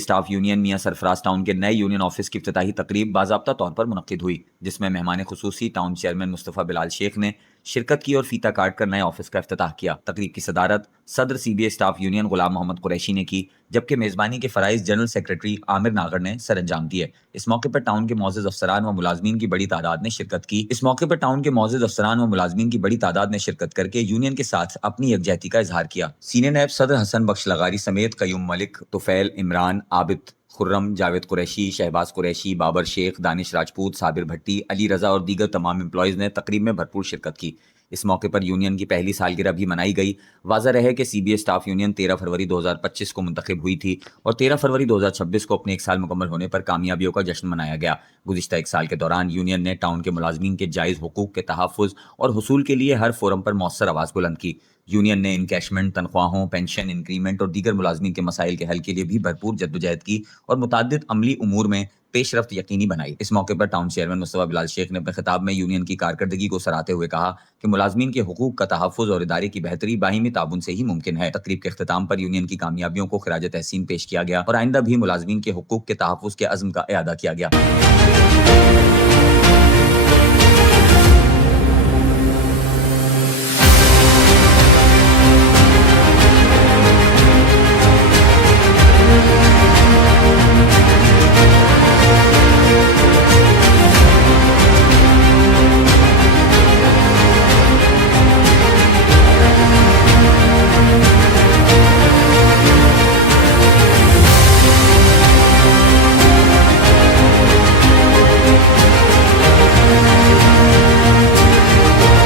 Staff union मियां Sarfaraz town के नए union office की इफ्तिताही तकरीब बाज़ाब्ता तौर पर मुनक्किद हुई, जिसमें मेहमान खुसूसी टाउन चेयरमैन मुस्तफ़ा बिलाल शेख ने शिरकत की और फीता काट कर नए ऑफिस का इफ्तिताह किया। तकरीब की सदारत सदर CBA स्टाफ यूनियन गुलाम मोहम्मद कुरैशी ने की, जबकि मेजबानी के फराइज जनरल सेक्रेटरी आमिर नागर ने सर अंजाम दिए। इस मौके पर टाउन के मौजूद अफसरान व मुलाजमीन की बड़ी तादाद ने शिरकत की। इस मौके पर टाउन के मौजूद अफसरान व मुलाजमीन की बड़ी तादाद ने शिरकत करके यूनियन के साथ अपनी यकजहती का इजहार किया। सीनियर नायब सदर हसन बख्श लगारी समेत कयूम मलिक, तुफैल, इमरान, आबिद, खुर्रम, जावेद कुरैशी, शहबाज कुरैशी, बाबर शेख, दानिश राजपूत, साबिर भट्टी, अली रजा और दीगर तमाम एम्प्लॉयज ने तकरीब में भरपूर शिरकत की। इस मौके पर यूनियन की पहली सालगिरह भी मनाई गई। वाज़ा रहे कि CBA स्टाफ यूनियन 13 फरवरी 2025 को मुंतखब हुई थी और 13 फरवरी 2026 को अपने एक साल मुकम्मल होने पर कामयाबियों का जश्न मनाया गया। गुज़िश्ता एक साल के दौरान यूनियन ने टाउन के मुलाजमीन के जायज़ हुकूक के तहफ़्फ़ुज़ और हुसूल के लिए हर फोरम पर मौसर आवाज़ बुलंद की। यूनियन ने इनकैशमेंट, तनख्वाहों, पेंशन, इंक्रीमेंट और दीगर मुलाजमीन के मसाइल के हल के लिए भी भरपूर जद्दोजहद की और मुताद्दिद अमली उमूर में पेशरफ्त यकीनी बनाई। इस मौके पर टाउन चेयरमैन मुस्तफ़ा बिलाल शेख ने अपने खिताब में यूनियन की कारकर्दगी को सराहते हुए कहा कि मुलाजमीन के हुकूक का तहफ़्फ़ुज़ और इदारे की बेहतरी बाहिमी ताबुन से ही मुमकिन है। तकरीब के इख्तिताम पर यूनियन की कामयाबियों को खिराज तहसीन पेश किया गया और आइंदा भी मुलाजमीन के हुकूक के तहफ़्फ़ुज़ के अज़्म का इआदा किया गया।